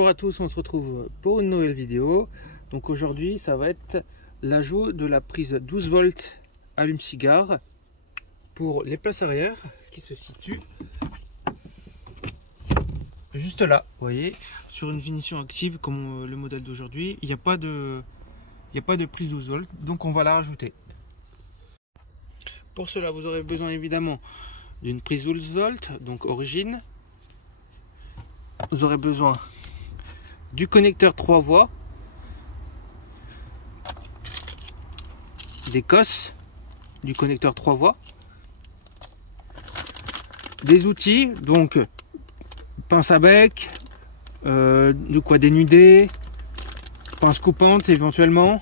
Bonjour à tous, on se retrouve pour une nouvelle vidéo. Donc aujourd'hui ça va être l'ajout de la prise 12 volts allume-cigare pour les places arrière qui se situent juste là. Vous voyez, sur une finition active comme le modèle d'aujourd'hui, il n'y a pas de prise 12 volts, donc on va la rajouter. Pour cela vous aurez besoin évidemment d'une prise 12 volts, donc origine. Vous aurez besoin du connecteur 3 voies, des cosses du connecteur 3 voies, des outils, donc pince à bec, de quoi dénuder, pince coupante éventuellement,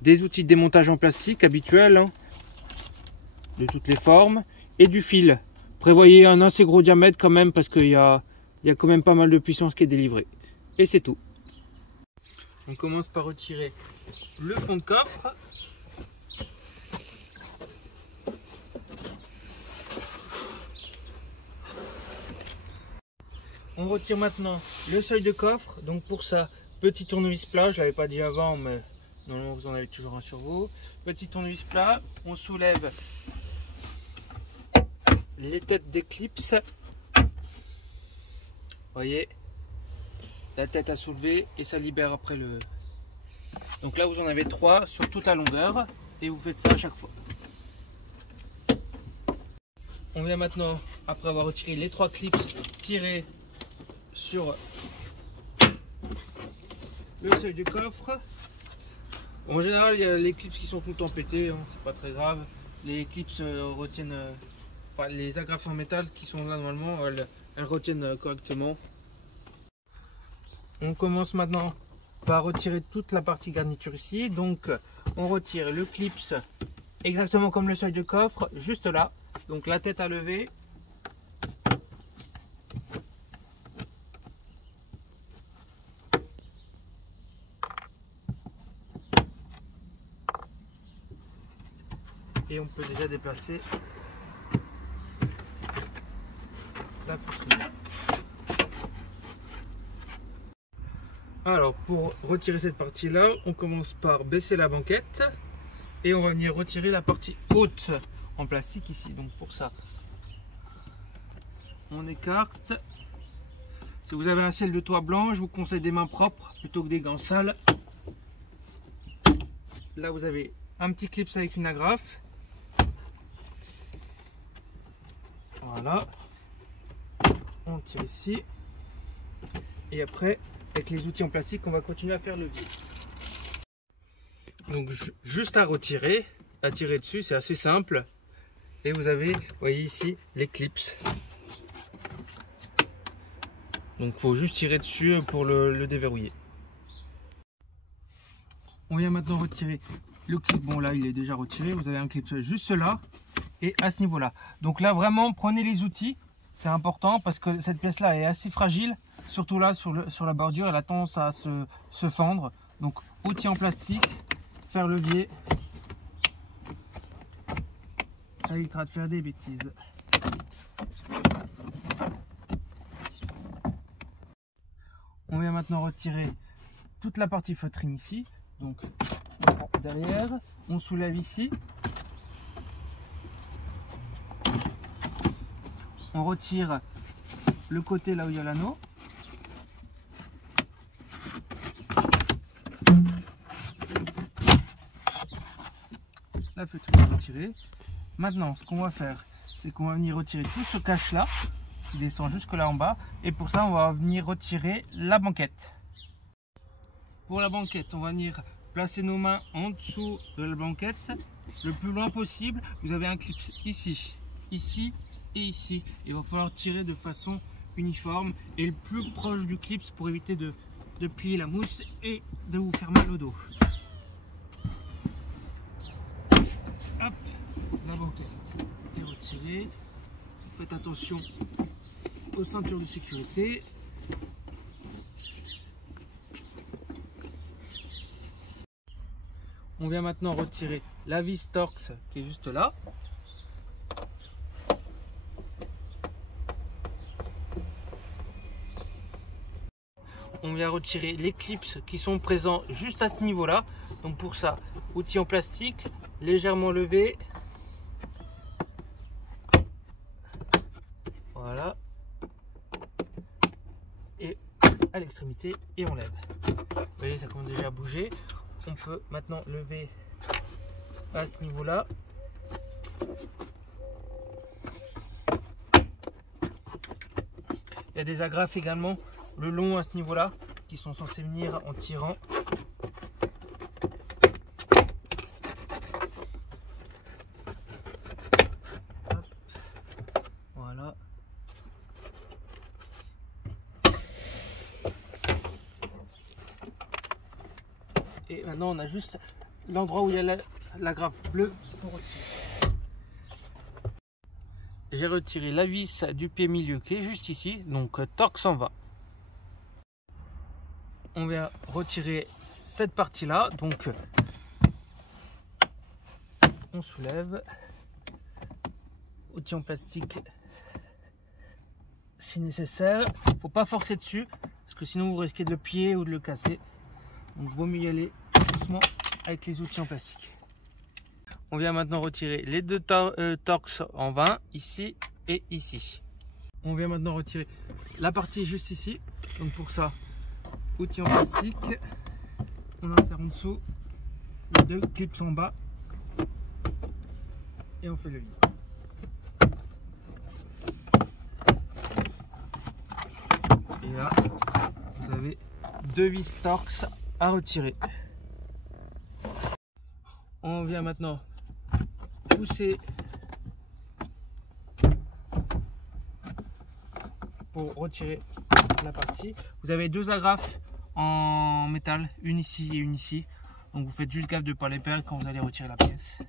des outils de démontage en plastique habituels, hein, de toutes les formes, et du fil. Prévoyez un assez gros diamètre quand même parce qu'il y a quand même pas mal de puissance qui est délivrée. Et c'est tout. On commence par retirer le fond de coffre. On retire maintenant le seuil de coffre. Donc pour ça, petit tournevis plat. Je ne l'avais pas dit avant, mais normalement vous en avez toujours un sur vous. Petit tournevis plat. On soulève les têtes d'éclipse. Voyez, la tête à soulever et ça libère après le... Donc là vous en avez 3 sur toute la longueur et vous faites ça à chaque fois. On vient maintenant, après avoir retiré les 3 clips, tirer sur le seuil du coffre. En général il y a les clips qui sont tout le temps pétés, hein, c'est pas très grave. Les clips retiennent, enfin, les agrafes en métal qui sont là normalement, elles retiennent correctement. On commence maintenant par retirer toute la partie garniture ici. Donc on retire le clips exactement comme le seuil de coffre, juste là. Donc la tête à lever. Et on peut déjà déplacer la faucherie. Alors pour retirer cette partie là, on commence par baisser la banquette et on va venir retirer la partie haute en plastique ici. Donc pour ça, on écarte. Si vous avez un ciel de toit blanc, je vous conseille des mains propres plutôt que des gants sales. Là vous avez un petit clip avec une agrafe. Voilà. On tire ici. Et après, avec les outils en plastique, on va continuer à faire le vide. Donc juste à retirer, à tirer dessus, c'est assez simple. Et vous avez, vous voyez ici, les clips. Donc il faut juste tirer dessus pour le déverrouiller. On vient maintenant retirer le clip. Bon là il est déjà retiré, vous avez un clip juste là et à ce niveau là. Donc là vraiment prenez les outils. C'est important parce que cette pièce là est assez fragile, surtout là sur la bordure, elle a tendance à se fendre. Donc outils en plastique, fer levier, ça évitera de faire des bêtises. On vient maintenant retirer toute la partie feutrine ici, donc derrière, on soulève ici. On retire le côté là où il y a l'anneau. La feutrine est retirée. Maintenant, ce qu'on va faire, c'est qu'on va venir retirer tout ce cache là, qui descend jusque là en bas. Et pour ça, on va venir retirer la banquette. Pour la banquette, on va venir placer nos mains en dessous de la banquette, le plus loin possible. Vous avez un clip ici, ici et ici. Il va falloir tirer de façon uniforme et le plus proche du clip pour éviter de plier la mousse et de vous faire mal au dos. Hop, la banquette est retirée. Faites attention aux ceintures de sécurité. On vient maintenant retirer la vis Torx qui est juste là. on vient retirer les clips qui sont présents juste à ce niveau-là. Donc pour ça, outil en plastique, légèrement levé. Voilà. Et à l'extrémité, et on lève. Vous voyez, ça commence déjà à bouger. On peut maintenant lever à ce niveau-là. Il y a des agrafes également le long à ce niveau-là qui sont censés venir en tirant. Hop. Voilà. Et maintenant on a juste l'endroit où il y a l'agrafe bleue pour retirer. J'ai retiré la vis du pied milieu qui est juste ici, donc torque 120. On vient retirer cette partie là, donc on soulève, outil en plastique si nécessaire. Faut pas forcer dessus parce que sinon vous risquez de le plier ou de le casser, donc vaut mieux y aller doucement avec les outils en plastique. On vient maintenant retirer les deux torques en 20, ici et ici. On vient maintenant retirer la partie juste ici. Donc pour ça, outil en plastique, on insère en dessous, les deux clips en bas, et on fait le vide. Et là, vous avez deux vis Torx à retirer. On vient maintenant pousser pour retirer la partie. Vous avez deux agrafes en métal, une ici et une ici. Donc vous faites juste gaffe de ne pas les perdre quand vous allez retirer la pièce.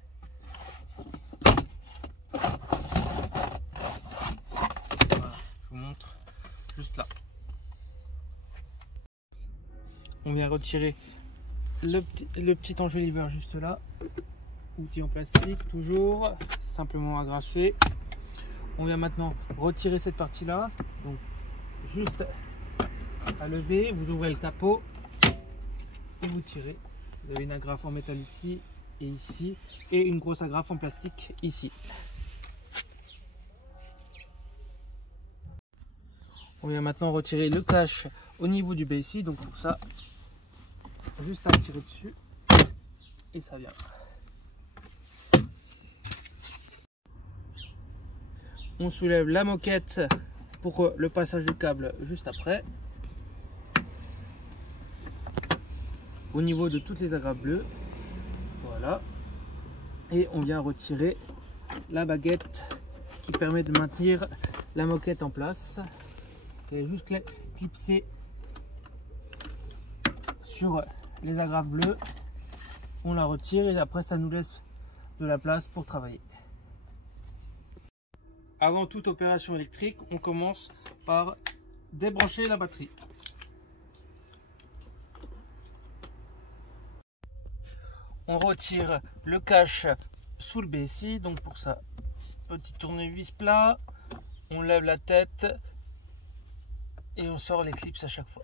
Voilà, je vous montre juste là. On vient retirer le petit enjoliveur juste là. Outil en plastique toujours, simplement agrafé. On vient maintenant retirer cette partie là, donc juste à lever, vous ouvrez le capot et vous tirez. Vous avez une agrafe en métal ici et ici, et une grosse agrafe en plastique ici. On vient maintenant retirer le cache au niveau du BSI, donc pour ça, juste à tirer dessus et ça vient. On soulève la moquette pour le passage du câble juste après. Au niveau de toutes les agrafes bleues. Voilà. Et on vient retirer la baguette qui permet de maintenir la moquette en place. Et juste les clipser sur les agrafes bleues. On la retire et après ça nous laisse de la place pour travailler. Avant toute opération électrique, on commence par débrancher la batterie. On retire le cache sous le BSI, donc pour ça, petit tournevis plat, on lève la tête et on sort les clips à chaque fois.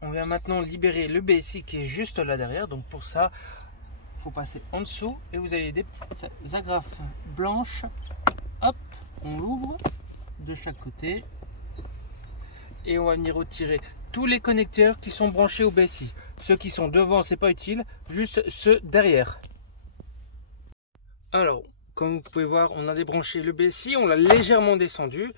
On vient maintenant libérer le BSI qui est juste là derrière. Donc pour ça, il faut passer en dessous et vous avez des petites agrafes blanches. Hop, on l'ouvre de chaque côté et on va venir retirer tous les connecteurs qui sont branchés au BSI. Ceux qui sont devant, c'est pas utile, juste ceux derrière. Alors, comme vous pouvez voir, on a débranché le BSI, on l'a légèrement descendu.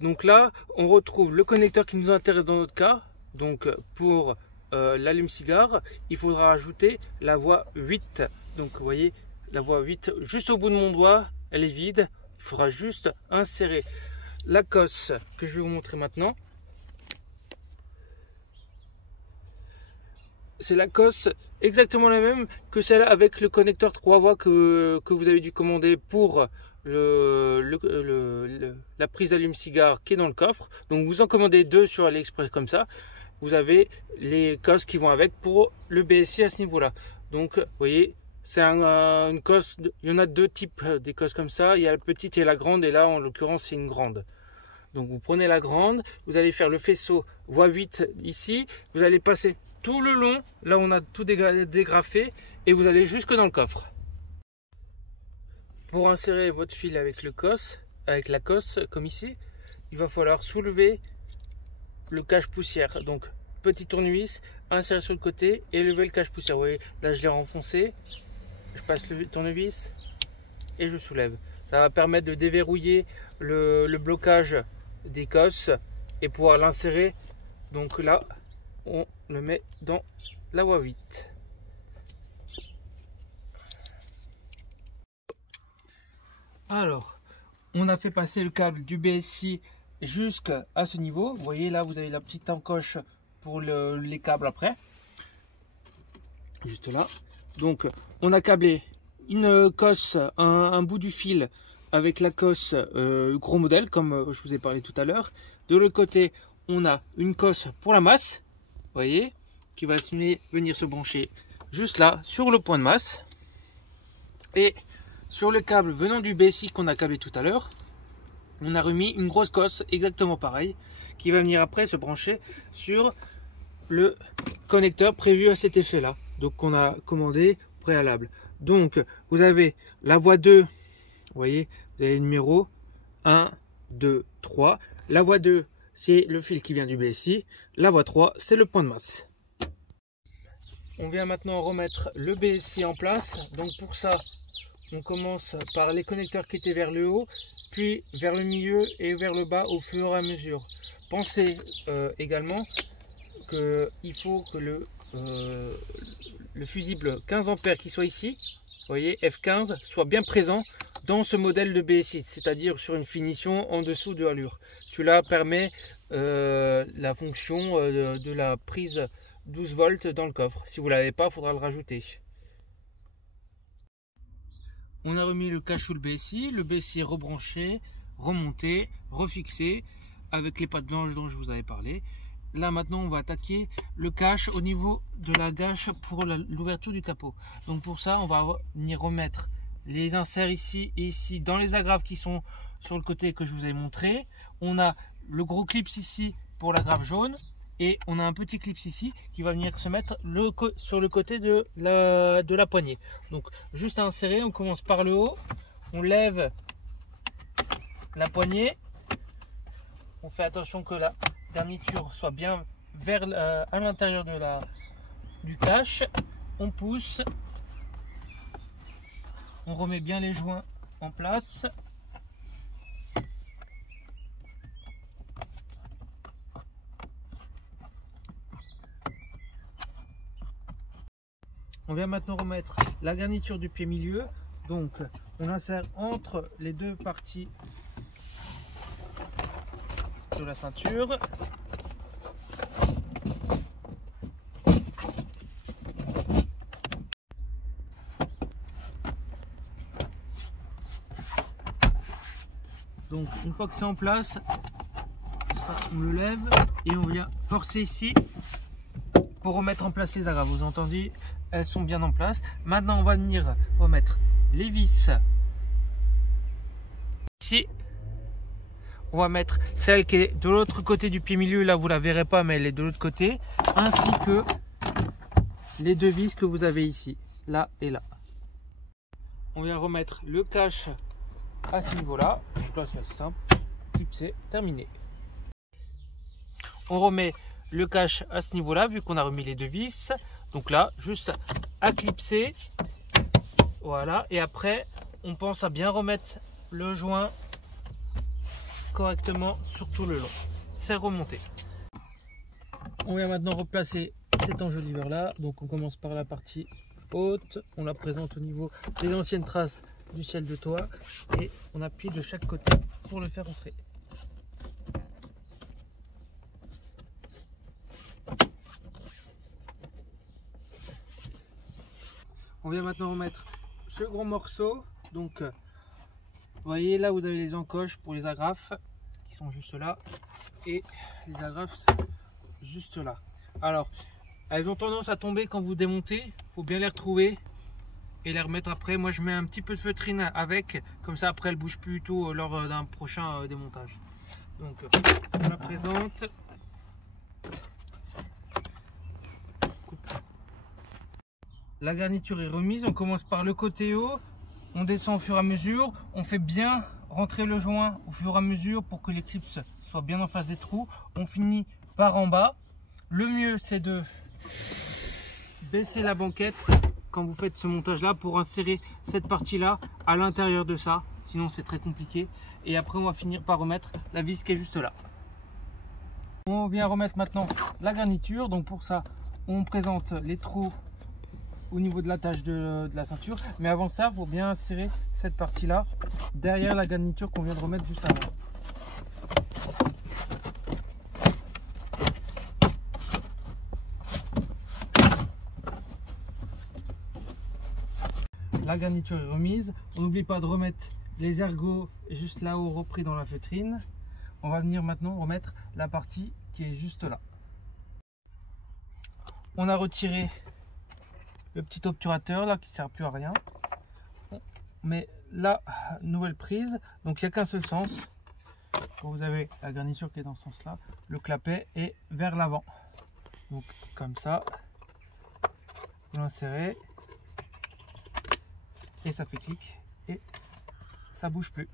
Donc là, on retrouve le connecteur qui nous intéresse dans notre cas. Donc pour l'allume-cigare, il faudra ajouter la voie 8. Donc vous voyez, la voie 8, juste au bout de mon doigt, elle est vide. Il faudra juste insérer la cosse que je vais vous montrer maintenant. C'est la cosse exactement la même que celle avec le connecteur 3 voies que vous avez dû commander pour la prise allume-cigare qui est dans le coffre. Donc vous en commandez deux sur AliExpress comme ça. Vous avez les cosses qui vont avec pour le BSI à ce niveau-là. Donc vous voyez, C'est une cosse, il y en a deux types des cosses comme ça. Il y a la petite et la grande, et là en l'occurrence c'est une grande. Donc vous prenez la grande, vous allez faire le faisceau voie 8 ici, vous allez passer tout le long, là on a tout dégrafé, et vous allez jusque dans le coffre. Pour insérer votre fil avec la cosse comme ici, il va falloir soulever le cache-poussière. Donc petit tournevis, insérer sur le côté et lever le cache-poussière. Vous voyez, là je l'ai renfoncé, je passe le tournevis et je soulève. Ça va permettre de déverrouiller le blocage des cosses et pouvoir l'insérer. Donc là, on le met dans la voie 8. Alors, on a fait passer le câble du BSI jusqu'à ce niveau. Vous voyez là, vous avez la petite encoche pour les câbles après. Juste là. Donc, on a câblé une cosse, un bout du fil avec la cosse gros modèle, comme je vous ai parlé tout à l'heure. De l'autre côté, on a une cosse pour la masse, vous voyez, qui va venir se brancher juste là, sur le point de masse. Et sur le câble venant du BSI qu'on a câblé tout à l'heure, on a remis une grosse cosse, exactement pareil, qui va venir après se brancher sur le connecteur prévu à cet effet-là. Donc, qu'on a commandé préalable. Donc, vous avez la voie 2, vous voyez, vous avez le numéro 1, 2, 3. La voie 2, c'est le fil qui vient du BSI. La voie 3, c'est le point de masse. On vient maintenant remettre le BSI en place. Donc, pour ça, on commence par les connecteurs qui étaient vers le haut, puis vers le milieu et vers le bas au fur et à mesure. Pensez également qu'il faut que le fusible 15 ampères qui soit ici, vous voyez, F15, soit bien présent dans ce modèle de BSI, c'est-à-dire sur une finition en dessous de allure. Cela permet la fonction de la prise 12 volts dans le coffre. Si vous ne l'avez pas, il faudra le rajouter. On a remis le cache sous le BSI est rebranché, remonté, refixé avec les pattes blanches dont je vous avais parlé. Là maintenant on va attaquer le cache au niveau de la gâche pour l'ouverture du capot. Donc pour ça on va venir remettre les inserts ici et ici dans les agrafes qui sont sur le côté que je vous ai montré. On a le gros clips ici pour l'agrafe jaune et on a un petit clips ici qui va venir se mettre sur le côté de la poignée. Donc juste à insérer, on commence par le haut, on lève la poignée, on fait attention que la garniture soit bien à l'intérieur du cache, on pousse, on remet bien les joints en place. On vient maintenant remettre la garniture du pied milieu, donc on insère entre les deux parties de la ceinture. Donc une fois que c'est en place, ça, on le lève et on vient forcer ici pour remettre en place les agrafes. Vous entendez, elles sont bien en place. Maintenant on va venir remettre les vis ici. On va mettre celle qui est de l'autre côté du pied milieu, là vous la verrez pas mais elle est de l'autre côté, ainsi que les deux vis que vous avez ici, là et là. On vient remettre le cache à ce niveau là, donc là c'est assez simple, clipsé, terminé. On remet le cache à ce niveau là vu qu'on a remis les deux vis, donc là juste à clipser, voilà, et après on pense à bien remettre le joint correctement sur tout le long. C'est remonté. On vient maintenant replacer cet enjoliveur là. Donc on commence par la partie haute, on la présente au niveau des anciennes traces du ciel de toit et on appuie de chaque côté pour le faire entrer. On vient maintenant remettre ce gros morceau. Donc vous voyez là vous avez les encoches pour les agrafes qui sont juste là et les agrafes juste là. Alors elles ont tendance à tomber quand vous démontez, il faut bien les retrouver et les remettre après. Moi je mets un petit peu de feutrine avec, comme ça après elle bouge plus du tout lors d'un prochain démontage. Donc on la présente. La garniture est remise, on commence par le côté haut, on descend au fur et à mesure, on fait bien rentrer le joint au fur et à mesure pour que les clips soient bien en face des trous. On finit par en bas. Le mieux c'est de baisser la banquette quand vous faites ce montage là pour insérer cette partie là à l'intérieur de ça, sinon c'est très compliqué. Et après on va finir par remettre la vis qui est juste là. On vient remettre maintenant la garniture, donc pour ça on présente les trous au niveau de l'attache de la ceinture, mais avant ça il faut bien insérer cette partie là derrière la garniture qu'on vient de remettre juste avant. La garniture est remise, on n'oublie pas de remettre les ergots juste là-haut repris dans la feutrine. On va venir maintenant remettre la partie qui est juste là. On a retiré le petit obturateur là qui sert plus à rien, mais la nouvelle prise, donc il n'y a qu'un seul sens. Quand vous avez la garniture qui est dans ce sens là, le clapet est vers l'avant, donc comme ça vous l'insérez et ça fait clic et ça bouge plus.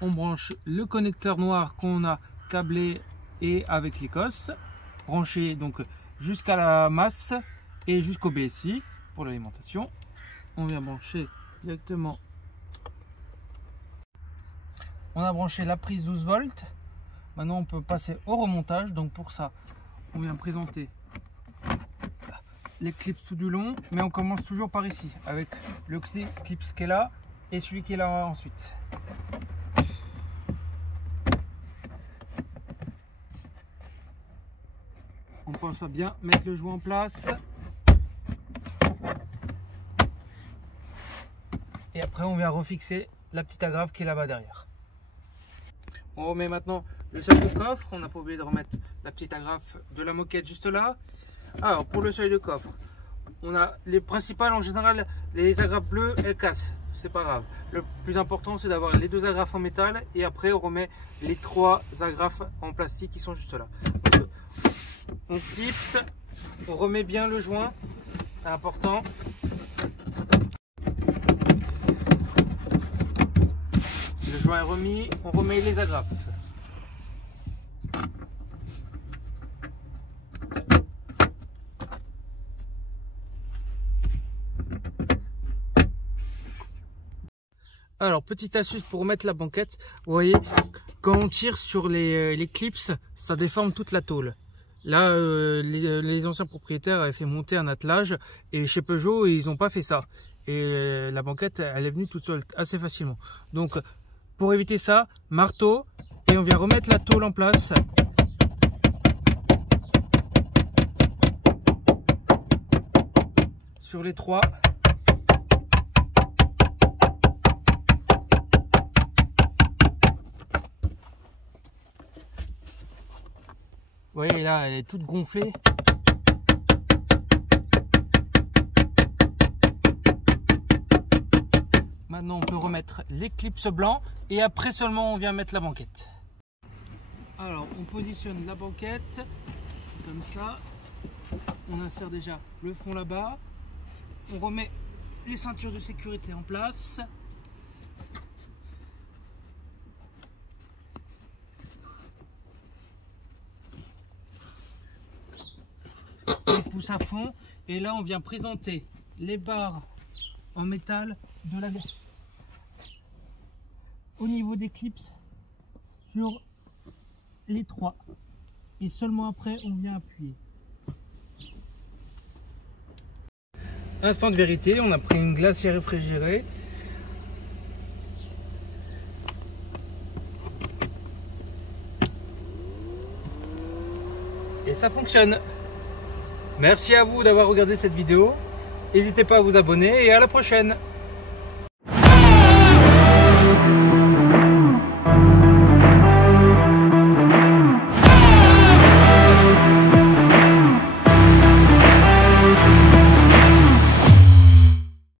On branche le connecteur noir qu'on a câblé et avec l'Écosse, branché donc jusqu'à la masse et jusqu'au BSI pour l'alimentation. On vient brancher directement. On a branché la prise 12 volts. Maintenant on peut passer au remontage. Donc pour ça on vient présenter les clips tout du long, mais on commence toujours par ici avec le clip qui est là et celui qui est là ensuite. On pense à bien mettre le joint en place. Et après on vient refixer la petite agrafe qui est là-bas derrière. On remet maintenant le seuil de coffre. On n'a pas oublié de remettre la petite agrafe de la moquette juste là. Alors pour le seuil de coffre, on a les principales en général, les agrafes bleues elles cassent, c'est pas grave. Le plus important c'est d'avoir les deux agrafes en métal et après on remet les trois agrafes en plastique qui sont juste là. Donc, on clipse, on remet bien le joint, c'est important. Le joint est remis, on remet les agrafes. Alors petite astuce pour remettre la banquette, vous voyez quand on tire sur les clips ça déforme toute la tôle. Là les anciens propriétaires avaient fait monter un attelage et chez Peugeot ils n'ont pas fait ça. Et la banquette elle est venue toute seule assez facilement. Donc pour éviter ça, marteau et on vient remettre la tôle en place. Sur les trois. Vous voyez là, elle est toute gonflée. Maintenant, on peut remettre les clips blancs et après seulement on vient mettre la banquette. Alors, on positionne la banquette comme ça. On insère déjà le fond là-bas. On remet les ceintures de sécurité en place. On pousse à fond et là on vient présenter les barres en métal de la au niveau des clips sur les trois et seulement après on vient appuyer. Instant de vérité, on a pris une glacière réfrigérée. Et ça fonctionne. Merci à vous d'avoir regardé cette vidéo. N'hésitez pas à vous abonner et à la prochaine.